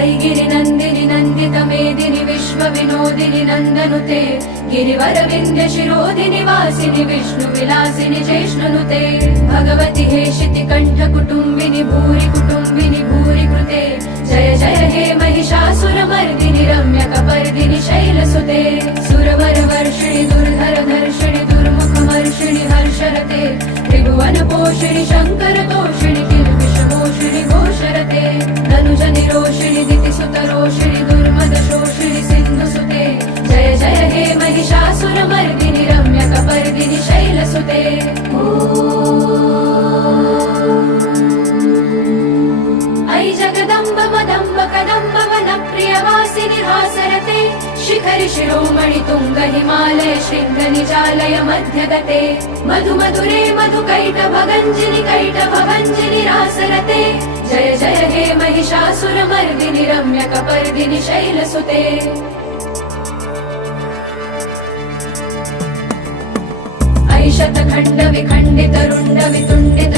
ऐ गिरिनन्दिनि नन्दित मेदिनि विश्व विनोदिनि नन्दनुते गिरिवर विन्ध्य शिरोधिनि वासिनि विष्णु विलासिनि जैष्णुनुते भगवति हेशिति कण्ठ कुटुम्बिनि भूरि कुटुम्बिनि भूरि कृते जय जय हे महिषासुरमर्दिनि रम्यकपर्दिनि शैलसुते सुरवर वर्षिणि दुर्धर धर्षिणि दुर्मुखमर्षिणि हर्षरते त्रिभुवन पोषिणि शङ्कर तोषिणि किल्बिषमोषिणि घोषरते धनुज निरोषिणि दितिसुतरोषिणि दुर्मद शोषिणि सिन्धुसुते जय जय हे महिषासुरमर्दिनि रम्यकपर्दिनि शैलसुते ऐ जगदम्ब मदम्ब कदम्ब वनप्रियवासिनि हासरते शिखरि शिरोमणि तुङ्ग हिमालय शृङ्ग निजालय मध्यगते मधु मधुरे मधुकैटभगञ्जिनि कैटभभञ्जिनि रासरते जय जय हे महिषासुरमर्दिनि रम्यकपर्दिनि शैलसुते ऐ शतखण्ड विखण्डित रुण्ड वितुण्डित